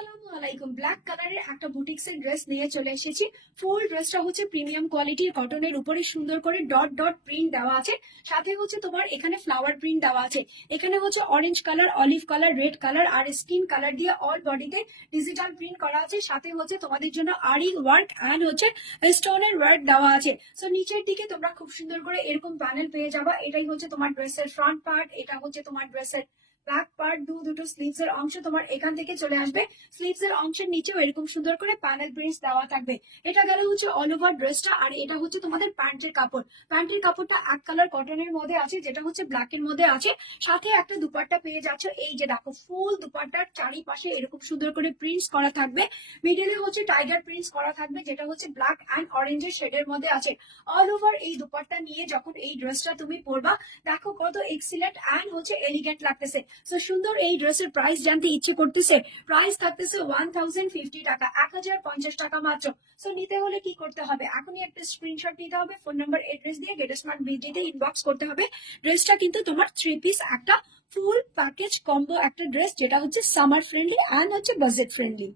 আসসালামু আলাইকুম। ব্ল্যাক কালারের একটা বুটিক্সের ড্রেস নিয়ে চলে এসেছি। ফুল ড্রেসটা হচ্ছে প্রিমিয়াম কোয়ালিটির কটনের উপরে সুন্দর করে ডট ডট প্রিন্ট দেওয়া আছে, সাথে হচ্ছে তোমার এখানে ফ্লাওয়ার প্রিন্ট দেওয়া আছে। এখানে হচ্ছে orange colour, olive colour, red colour আর স্কিন কালার দিয়ে অল বডিতে ডিজিটাল প্রিন্ট করা আছে, সাথে হচ্ছে তোমাদের জন্য আরি ওয়ার্ক অ্যান্ড হচ্ছে স্টোনের ওয়ার্ক দেওয়া আছে। সো নিচের দিকে তোমরা খুব সুন্দর করে এরকম প্যানেল পেয়ে যাবা। এটাই হচ্ছে তোমার ড্রেসের ফ্রন্ট পার্ট, এটা হচ্ছে তোমার ড্রেসের ব্যাক পার্ট। দুটো স্লিভস এর অংশ তোমার এখান থেকে চলে আসবে। স্লিভস এর অংশের নিচেও এরকম সুন্দর করে প্যানেল প্রিন্টস দেওয়া থাকবে। এটা গেল হচ্ছে অল ওভার ড্রেসটা। আর এটা হচ্ছে তোমাদের প্যান্টের কাপড়। প্যান্টের কাপড়টা এক কালার কটনের মধ্যে আছে, যেটা হচ্ছে ব্ল্যাক এর মধ্যে আছে। সাথে একটা দুপাট্টা পেয়ে যাচ্ছে। এই যে দেখো, ফুল দুপাট্টার চারিপাশে এরকম সুন্দর করে প্রিন্টস করা থাকবে। মিডলে হচ্ছে টাইগার প্রিন্টস করা থাকবে, যেটা হচ্ছে ব্ল্যাক অ্যান্ড অরেঞ্জের শেডের মধ্যে আছে। অল ওভার এই দুপাট্টা নিয়ে যখন এই ড্রেসটা তুমি পরবা, দেখো কত এক্সিলেন্ট অ্যান্ড হচ্ছে এলিগেন্ট লাগতেছে। সো সুন্দর এই ড্রেসের প্রাইস জানতে ইচ্ছে করতেছে। প্রাইস থাকতেছে 1050 টাকা, 1050 টাকা মাত্র। সো নিতে হলে কি করতে হবে, এখনই একটা স্ক্রিনশট নিতে হবে, ফোন নাম্বার এড্রেস দিয়ে গেট স্মার্ট বিডিতে ইনবক্স করতে হবে। ড্রেসটা কিন্তু তোমার 3 পিস একটা ফুল প্যাকেজ কম্বো একটা ড্রেস, যেটা হচ্ছে সামার ফ্রেন্ডলি অ্যান্ড হচ্ছে বাজেট ফ্রেন্ডলি।